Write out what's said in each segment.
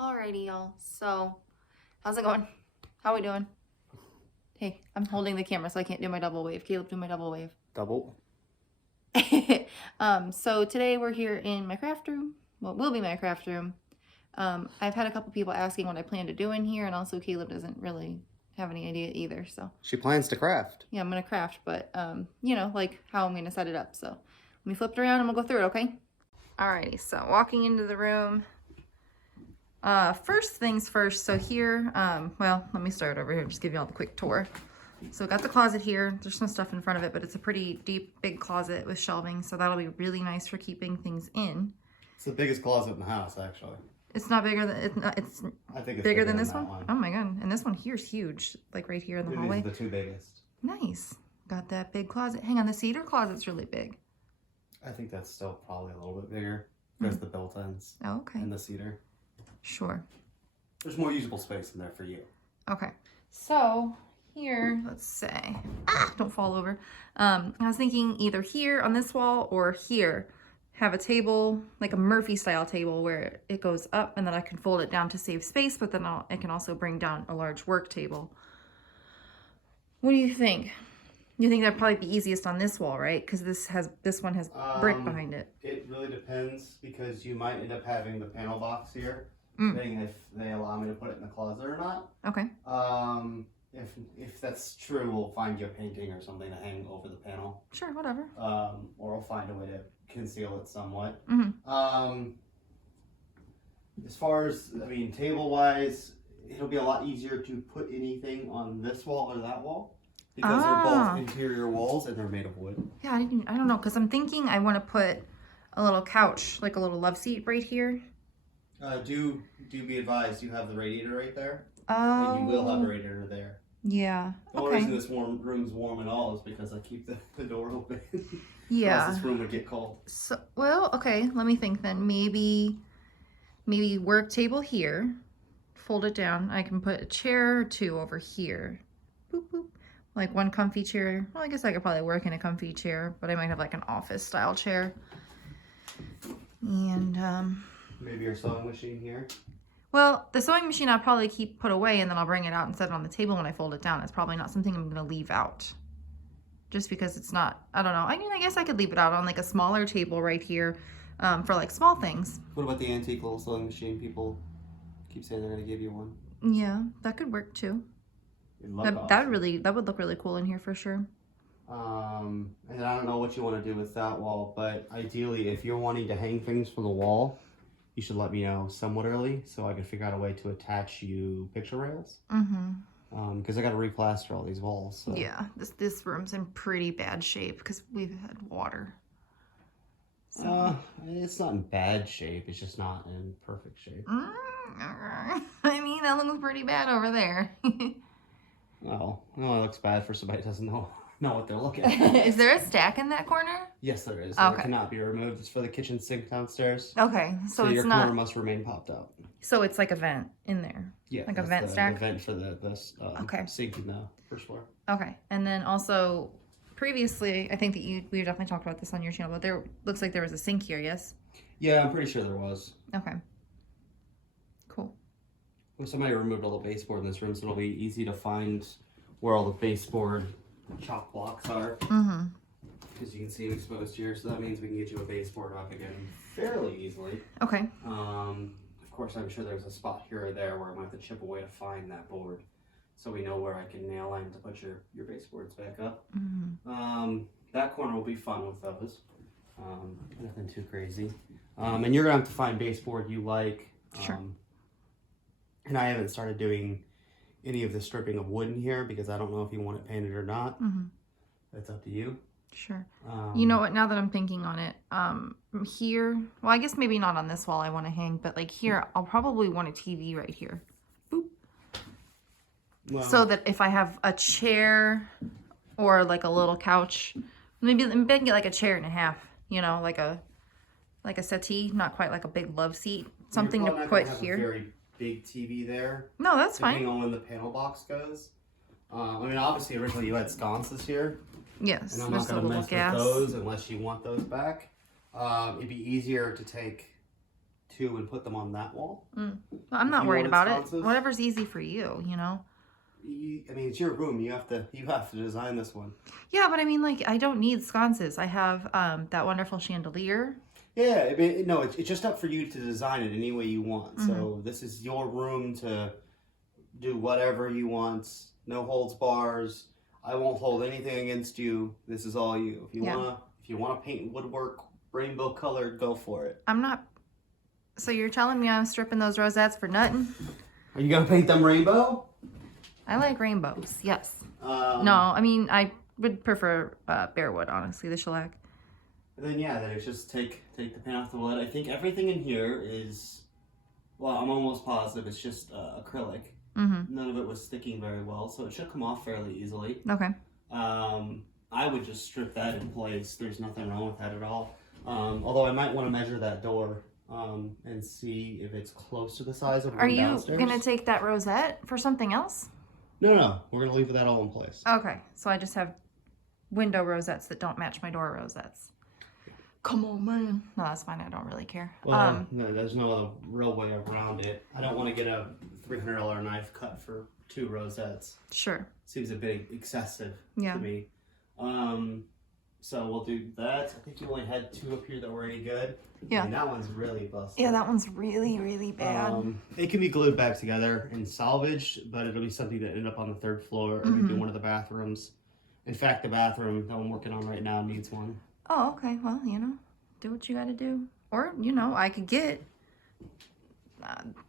Alrighty, y'all. So, how's it going? How we doing? Hey, I'm holding the camera, so I can't do my double wave. Caleb, do my double wave. Double? So today we're here in my craft room. Well, will be my craft room. I've had a couple people asking what I plan to do in here, and also Caleb doesn't really have any idea either, so. She plans to craft. Yeah, I'm gonna craft, but, you know, like how I'm gonna set it up, so. Let me flip it around and we'll go through it, okay? Alrighty, so walking into the room. First things first, so here, well, let me start over here and just give you all the quick tour. So got the closet here. There's some stuff in front of it, but it's a pretty deep, big closet with shelving, so that'll be really nice for keeping things in. It's the biggest closet in the house, actually. It's not bigger than, it's I think it's bigger than this one? one. Oh my god, and this one here's huge, like right here in the hallway. These are the two biggest. Nice. Got that big closet. Hang on, the cedar closet's really big. I think that's still probably a little bit bigger. There's the built-ins. Oh, okay. And the cedar. Sure. There's more usable space in there for you. Okay. So here, let's say, don't fall over. I was thinking either here on this wall or here, have a table, like a Murphy style table where it goes up and then I can fold it down to save space, but then I can also bring down a large work table. What do you think? You think that'd probably be easiest on this wall, right? Because this one has brick behind it. It really depends, because you might end up having the panel box here, depending if they allow me to put it in the closet or not. Okay. If that's true, we'll find you a painting or something to hang over the panel. Sure, whatever. Or we'll find a way to conceal it somewhat. As far as, I mean, table-wise, it'll be a lot easier to put anything on this wall or that wall, because they're both interior walls and they're made of wood. Yeah, I don't know, because I'm thinking I want to put a little couch, like a little love seat right here. Do be advised, you have the radiator right there. Oh. And you will have a radiator there. Yeah. The only reason this room's warm at all is because I keep the door open. Yeah. Otherwise this room would get cold. So, well, okay, let me think then. Maybe work table here. Fold it down. I can put a chair or two over here. Boop, boop. Like one comfy chair. Well, I guess I could probably work in a comfy chair, but I might have like an office style chair. And, maybe your sewing machine here. well, the sewing machine I'll probably put away, and then I'll bring it out and set it on the table when I fold it down. It's probably not something I'm going to leave out. Just because it's not, I don't know. I mean, I guess I could leave it out on like a smaller table right here for like small things. What about the antique little sewing machine? People keep saying they're going to give you one. Yeah, that could work too. That would look really cool in here for sure. And I don't know what you want to do with that wall, but ideally, if you're wanting to hang things from the wall, you should let me know somewhat early so I can figure out a way to attach you picture rails. Because I got to replaster all these walls. So. Yeah, this room's in pretty bad shape because we've had water. So. It's not in bad shape. It's just not in perfect shape. I mean, that looks pretty bad over there. Well, it looks bad for somebody that doesn't know what they're looking at. Is there a stack in that corner? Yes, there is. Okay. It cannot be removed. It's for the kitchen sink downstairs. Okay, so it's your not. corner must remain popped up. So it's like a vent in there. Yeah, like a vent stack. The vent for the okay. sink in the first floor. Okay, and then also previously, I think that we definitely talked about this on your channel, but there looks like there was a sink here. Yes. Yeah, I'm pretty sure there was. Okay. Cool. Well, somebody removed all the baseboard in this room, so it'll be easy to find where all the baseboard chalk blocks are. Because you can see them exposed here, so that means we can get you a baseboard up again fairly easily. Okay. Of course, I'm sure there's a spot here or there where I'm going to have to chip away to find that board, so we know where I can nail in to put your baseboards back up. That corner will be fun with those. Nothing too crazy. And you're going to have to find baseboard you like. Sure. And I haven't started doing any of the stripping of wood in here because I don't know if you want it painted or not. That's up to you. Sure. You know what, now that I'm thinking on it, here, well, I guess maybe not on this wall I want to hang, but like here, I'll probably want a TV right here. Boop. Well, so that if I have a chair or like a little couch, maybe I can get like a chair and a half, you know, like a settee, not quite like a big love seat, something to put here. A very big TV there. No, that's fine. Depending on when the panel box goes. I mean, obviously, originally you had sconces here. Yes, and I'm not going to mess with those unless you want those back. It'd be easier to take two and put them on that wall. Well, I'm not worried about it. Whatever's easy for you, you know. I mean, it's your room. You have to design this one. Yeah, but I mean, like, I don't need sconces. I have that wonderful chandelier. Yeah, I mean, no, it's just up for you to design it any way you want. So this is your room to do whatever you want. No holds bars. I won't hold anything against you. This is all you. If you wanna paint woodwork rainbow colored, go for it. I'm not. So you're telling me I'm stripping those rosettes for nothing? Are you gonna paint them rainbow? I like rainbows, yes. No, I mean, I would prefer bare wood, honestly, the shellac. And then, yeah, then it's just take the paint off the wood. I think everything in here is, well, I'm almost positive it's just acrylic. None of it was sticking very well, so it should come off fairly easily. Okay. I would just strip that in place. There's nothing wrong with that at all. Although I might want to measure that door and see if it's close to the size of one downstairs. Are you going to take that rosette for something else? No. We're going to leave that all in place. Okay. So I just have window rosettes that don't match my door rosettes. Come on, man. No, that's fine. I don't really care. Well, no, there's no real way around it. I don't want to get a $300 knife cut for 2 rosettes. Sure. Seems a bit excessive to me. So we'll do that. I think you only had 2 up here that were any good. Yeah. And that one's really busted. Yeah, that one's really, really bad. It can be glued back together and salvaged, but it'll be something that ended up on the 3rd floor or maybe one of the bathrooms. In fact, the bathroom that I'm working on right now needs one. Oh, okay. Well, you know, do what you got to do. Or, you know, I could get...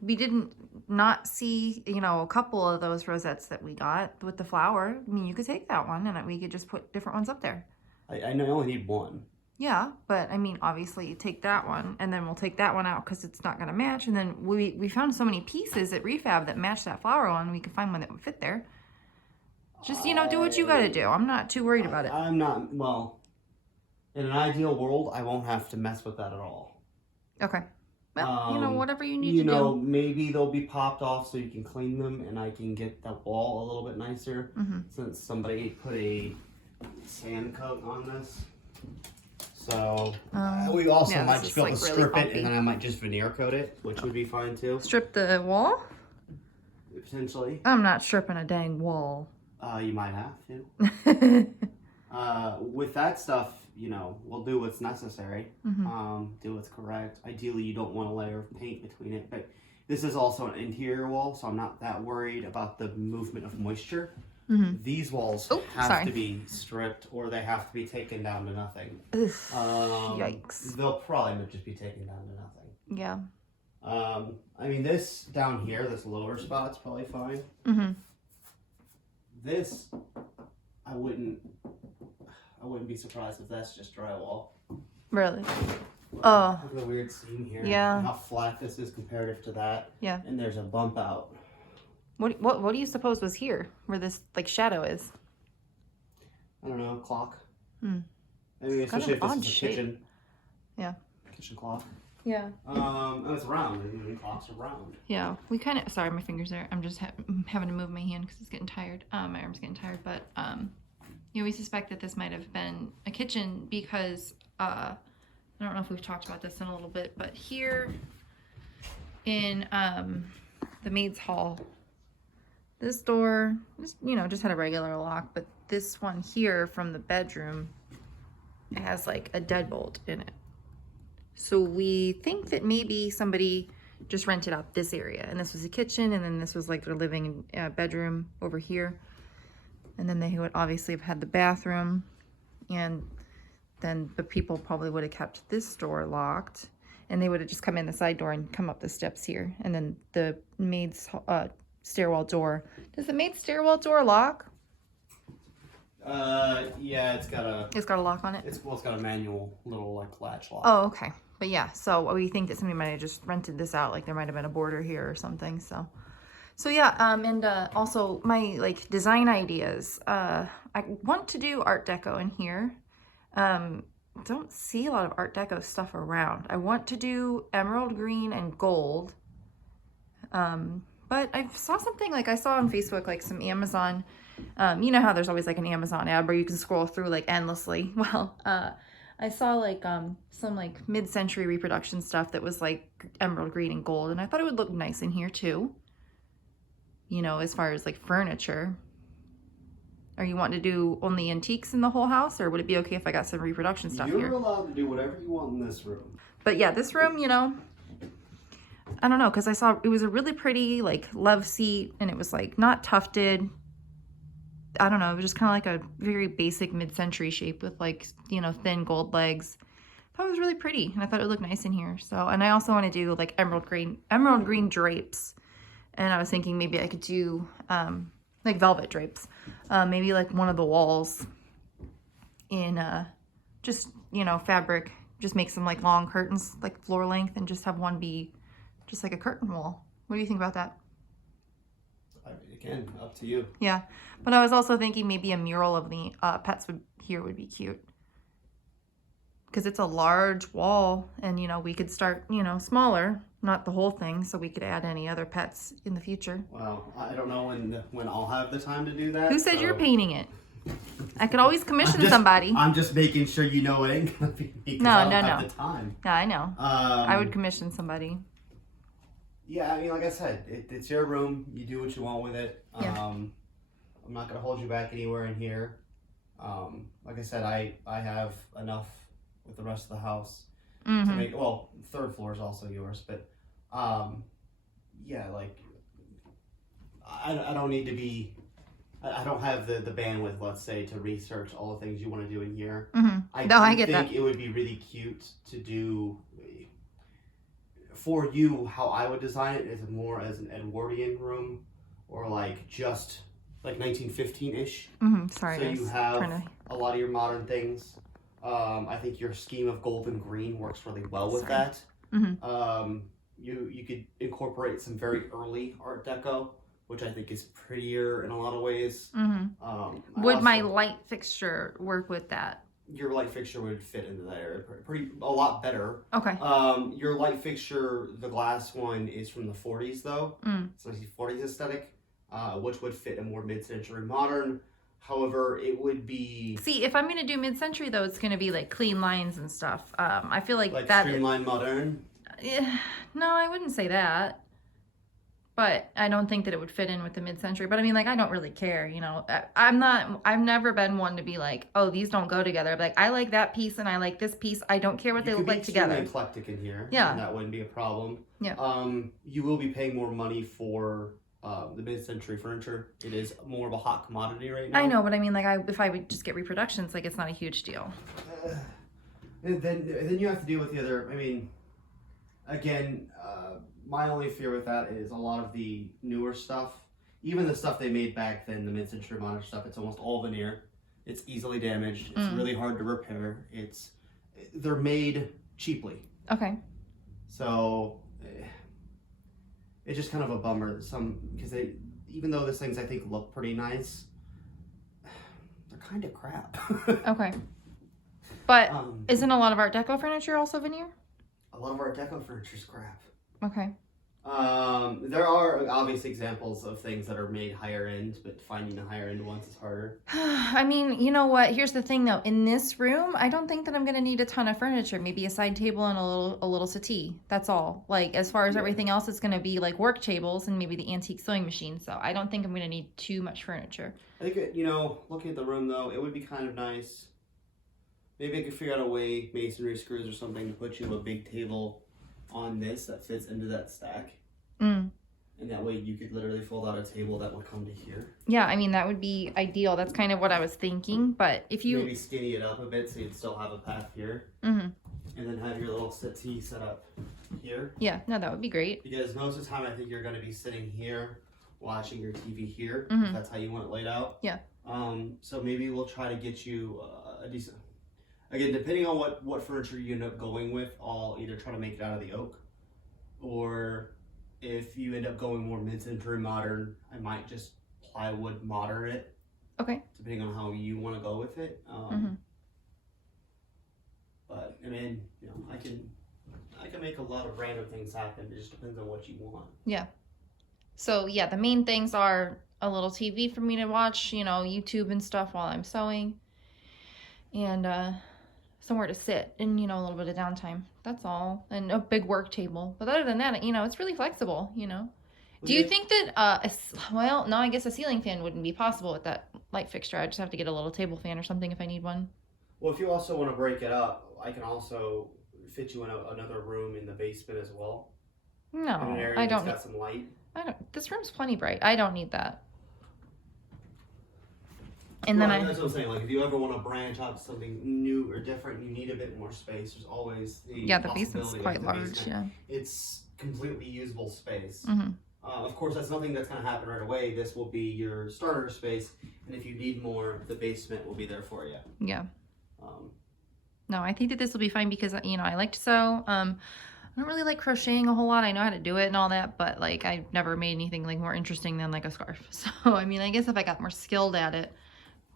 we didn't not see, you know, a couple of those rosettes that we got with the flower. I mean, you could take that one and we could just put different ones up there. I know I only need 1. Yeah, but I mean, obviously you take that one and then we'll take that one out because it's not going to match. And then we found so many pieces at Refab that match that flower one. We could find one that would fit there. Just, you know, do what you got to do. I'm not too worried about it. I'm not, well, in an ideal world, I won't have to mess with that at all. Okay. Well, you know, whatever you need to do. You know, maybe they'll be popped off so you can clean them and I can get the wall a little bit nicer since somebody put a sand coat on this. So we also might just be able to strip it and then I might just veneer coat it, which would be fine too. Strip the wall? Potentially. I'm not stripping a dang wall. You might have to. With that stuff, you know, we'll do what's necessary. Do what's correct. Ideally, you don't want a layer of paint between it, but this is also an interior wall, so I'm not that worried about the movement of moisture. These walls have to be stripped or they have to be taken down to nothing. Yikes. They'll probably just be taken down to nothing. Yeah. I mean, this down here, this lower spot's probably fine. This, I wouldn't be surprised if that's just drywall. Really? Oh. Look at the weird seam here. Yeah. And how flat this is comparative to that. Yeah. And there's a bump out. What do you suppose was here, where this like shadow is? I don't know, clock. I mean, especially if this is a kitchen. Yeah. Kitchen clock. Yeah. And it's round. I mean, clocks are round. Yeah. We kind of. Sorry, my fingers are. I'm just having to move my hand because it's getting tired. My arm's getting tired, but you know, we suspect that this might have been a kitchen because I don't know if we've talked about this in a little bit, but here in the maid's hall, this door, just had a regular lock, but this one here from the bedroom, it has like a deadbolt in it. So we think that maybe somebody just rented out this area, and this was a kitchen, and then this was like their living bedroom over here. And then they would obviously have had the bathroom, and then the people probably would have kept this door locked, and they would have just come in the side door and come up the steps here. And then the maid's stairwell door. Does the maid's stairwell door lock? Yeah, it's got a lock on it? It's got a manual little like latch lock. Oh, okay. But yeah, so we think that somebody might have just rented this out, like there might have been a boarder here or something, So yeah, and also my like design ideas. I want to do Art Deco in here. Don't see a lot of Art Deco stuff around. I want to do emerald green and gold. But I saw something like I saw on Facebook, like some Amazon. You know how there's always like an Amazon ad where you can scroll through like endlessly. Well, I saw like some like mid-century reproduction stuff that was like emerald green and gold, and I thought it would look nice in here too. You know, as far as like furniture. Are you wanting to do only antiques in the whole house, or would it be okay if I got some reproduction stuff You're here? allowed to do whatever you want in this room. But yeah, this room, you know, I don't know, because I saw it was a really pretty like love seat, and it was like not tufted. I don't know, it was just kind of like a very basic mid-century shape with like, you know, thin gold legs. I thought it was really pretty, and I thought it would look nice in here. So, and I also want to do like emerald green drapes. And I was thinking maybe I could do like velvet drapes. Maybe like one of the walls in just, you know, fabric. Just make some like long curtains, like floor length, and just have one be just like a curtain wall. What do you think about that? I mean, again, up to you. Yeah, but I was also thinking maybe a mural of the pets here would be cute. Because it's a large wall, and, you know, we could start, you know, smaller, not the whole thing, so we could add any other pets in the future. Well, I don't know when I'll have the time to do that. Who said so... you're painting it? I could always commission somebody. I'm just making sure you know it ain't gonna be me. No, I don't no, have no. the time. Yeah, I know. I would commission somebody. Yeah, I mean, like I said, it's your room. You do what you want with it. Yeah. I'm not gonna hold you back anywhere in here. Like I said, I have enough with the rest of the house to make. Well, third floor is also yours, but yeah, like I don't need to be. I don't have the bandwidth, let's say, to research all the things you want to do in here. I get think it would be really cute to do for you how I would design it is more as an Edwardian room, or like just like 1915-ish. Sorry, so guys. you have a lot of your modern things. I think your scheme of gold and green works really well with that. You could incorporate some very early Art Deco, which I think is prettier in a lot of ways. Would my light fixture work with that? Your light fixture would fit into that area a lot better. Okay. Your light fixture, the glass one, is from the 40s though. So it's 40s aesthetic, which would fit a more mid-century modern. However, it would be... See, if I'm going to do mid-century though, it's going to be like clean lines and stuff. I feel like that... Like streamlined modern? No, I wouldn't say that. But I don't think that it would fit in with the mid-century. But I mean, like, I don't really care, you know. I've never been one to be like, oh, these don't go together. Like, I like that piece and I like this piece. I don't care what they look like together. You could be eclectic in here. Yeah. And that wouldn't be a problem. Yeah. You will be paying more money for the mid-century furniture. It is more of a hot commodity right now. I know, but I mean, like, if I would just get reproductions, like, it's not a huge deal. And then you have to deal with the other, I mean, again, my only fear with that is a lot of the newer stuff, even the stuff they made back then, the mid-century modern stuff, it's almost all veneer. It's easily damaged. It's really hard to repair. They're made cheaply. Okay. So it's just kind of a bummer. Because even though these things I think look pretty nice, they're kind of crap. Okay. But isn't a lot of Art Deco furniture also veneer? A lot of Art Deco furniture is crap. Okay. There are obvious examples of things that are made higher end, but finding the higher end ones is harder. I mean, you know what? Here's the thing though. In this room, I don't think that I'm gonna need a ton of furniture. Maybe a side table and a little settee. That's all. Like as far as everything else, it's gonna be like work tables and maybe the antique sewing machine. So I don't think I'm gonna need too much furniture. I think looking at the room though, it would be kind of nice. Maybe I could figure out a way, masonry screws or something, to put you a big table on this that fits into that stack. And that way you could literally fold out a table that would come to here. Yeah, I mean, that would be ideal. That's kind of what I was thinking. But if you... Maybe skinny it up a bit so you'd still have a path here. And then have your little settee set up here. Yeah, no, that would be great. Because most of the time I think you're going to be sitting here, watching your TV here. If that's how you want it laid out. Yeah. So maybe we'll try to get you a decent... Again, depending on what furniture you end up going with, I'll either try to make it out of the oak, or if you end up going more mid-century modern, I might just plywood modern it. Okay. Depending on how you want to go with it. But I mean, I can make a lot of random things happen. It just depends on what you want. Yeah. So yeah, the main things are a little TV for me to watch, YouTube and stuff while I'm sewing, and somewhere to sit and, you know, a little bit of downtime. That's all. And a big work table. But other than that, you know, it's really flexible, you know. Do you think that, well, no, I guess a ceiling fan wouldn't be possible with that light fixture. I just have to get a little table fan or something if I need one. Well, if you also want to break it up, I can also fit you in another room in the basement as well. No, in an area I don't that's got some light. This room's plenty bright. I don't need that. And then That's what I'm saying. Like, if you ever want to branch out to something new or different, you need a bit more space. There's always the the basement's quite large. Yeah, it's completely usable space. Mm-hmm. Of course, that's nothing that's going to happen right away. This will be your starter space, and if you need more, the basement will be there for you. Yeah. No, I think that this will be fine because, you know, I like to sew. I don't really like crocheting a whole lot. I know how to do it and all that, but like I've never made anything like more interesting than like a scarf. So, I mean, I guess if I got more skilled at it.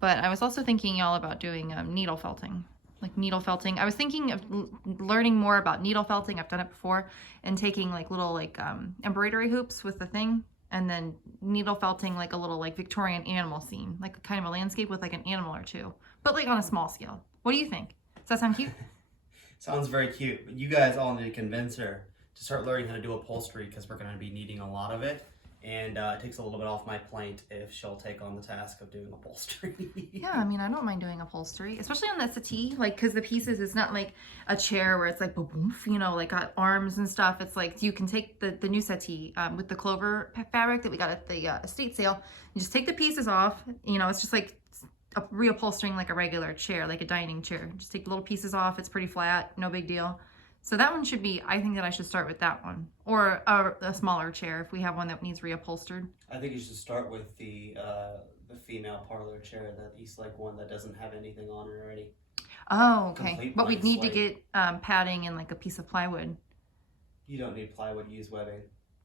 But I was also thinking y'all about doing needle felting. Like needle felting. I was thinking of learning more about needle felting. I've done it before. And taking like little like embroidery hoops with the thing. And then needle felting like a little like Victorian animal scene. Like kind of a landscape with like an animal or two. But like on a small scale. What do you think? Does that sound cute? Sounds very cute. But you guys all need to convince her to start learning how to do upholstery because we're going to be needing a lot of it. And it takes a little bit off my plate if she'll take on the task of doing upholstery. Yeah, I mean, I don't mind doing upholstery, especially on the settee, like, because the pieces is not like a chair where it's like, boom, you know, like got arms and stuff. It's like you can take the new settee with the clover fabric that we got at the estate sale. You just take the pieces off. You know, it's just like reupholstering like a regular chair, like a dining chair. Just take the little pieces off. It's pretty flat, no big deal. So that one should be, I think that I should start with that one. Or a smaller chair if we have one that needs reupholstered. I think you should start with the female parlor chair, that Eastlake one that doesn't have anything on it already. Oh, okay. Complete But we'd need to slate. get padding and like a piece of plywood. You don't need plywood, use webbing.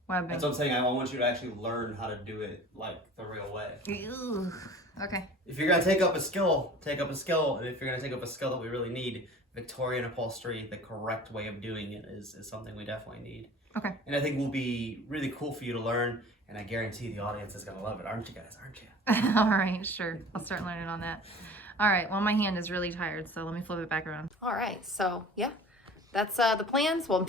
Webbing. That's what I'm saying. I want you to actually learn how to do it like the real way. Ew. Okay. If you're going to take up a skill, take up a skill. And if you're going to take up a skill that we really need, Victorian upholstery, the correct way of doing it is something we definitely need. Okay. And I think will be really cool for you to learn. And I guarantee the audience is going to love it. Aren't you guys? Aren't you? All right, sure. I'll start learning on that. All right. Well, my hand is really tired, so let me flip it back around. All right. So, yeah, that's the plans. Well,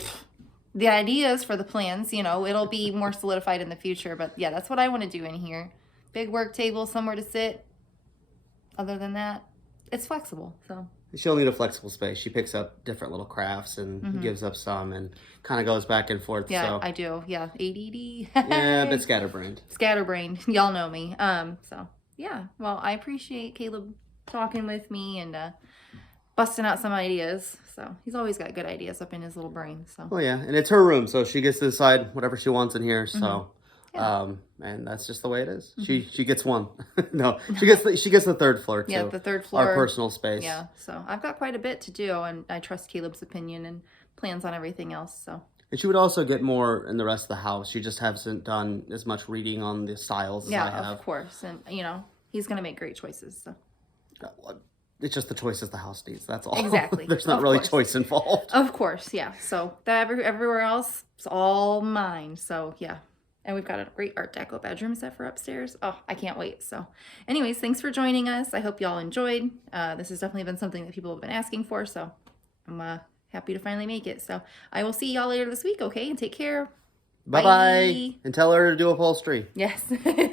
the ideas for the plans, you know, it'll be more solidified in the future. But, yeah, that's what I want to do in here. Big work table, somewhere to sit. Other than that, it's flexible, so. She'll need a flexible space. She picks up different little crafts and gives up some and kind of goes back and forth. Yeah, so. I do. Yeah, ADD. Yeah, but scatterbrained. Scatterbrained. Y'all know me. So, yeah. Well, I appreciate Caleb talking with me and busting out some ideas. So, he's always got good ideas up in his little brain. So. Well, yeah, and it's her room, so she gets to decide whatever she wants in here. So. Yeah. And that's just the way it is. She gets one. No, she gets the third floor too. Yeah, the third floor. Our personal space. Yeah, so I've got quite a bit to do, and I trust Caleb's opinion and plans on everything else. So. And she would also get more in the rest of the house. She just hasn't done as much reading on the styles as I have. Yeah, of course, and you know he's gonna make great choices. So. It's just the choices the house needs. That's all. Exactly. There's not really choice involved. Of course, yeah. So that everywhere else is all mine. So yeah. And we've got a great Art Deco bedroom set for upstairs. Oh, I can't wait. So anyways, thanks for joining us. I hope y'all enjoyed. This has definitely been something that people have been asking for. So I'm happy to finally make it. So I will see y'all later this week, okay? And take care. Bye-bye. And tell her to do upholstery. Yes.